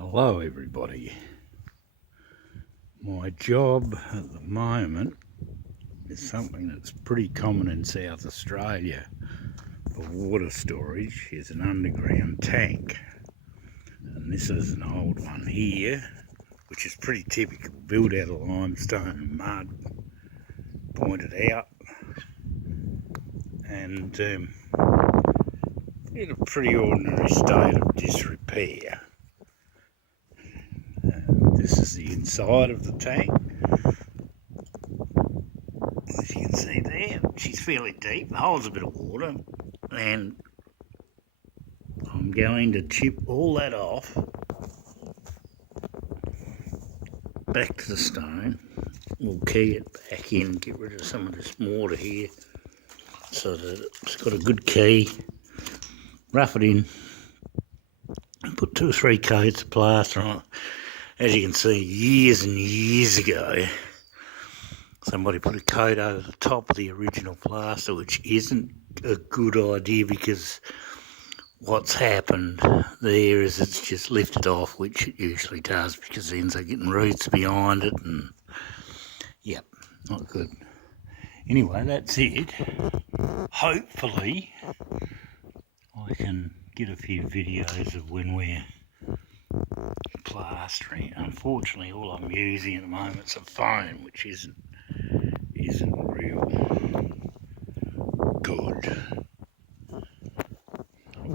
Hello everybody. My job at the moment is something that's pretty common in South Australia for water storage. Is an underground tank, and this is an old one here, which is pretty typical, built out of limestone and mud, pointed out, and in a pretty ordinary state of disrepair. This is the inside of the tank. As you can see there, she's fairly deep, holds a bit of water, and I'm going to chip all that off back to the stone. We'll key it back in, get rid of some of this mortar here so that it's got a good key, rough it in, and put 2 or 3 coats of plaster on it. As you can see, years and years ago, somebody put a coat over the top of the original plaster, which isn't a good idea because what's happened there is it's just lifted off, which it usually does because it ends up getting roots behind it, and yep, not good. Anyway, that's it. Hopefully I can get a few videos of when we're plastering. Unfortunately, all I'm using at the moment is a phone, which isn't real good.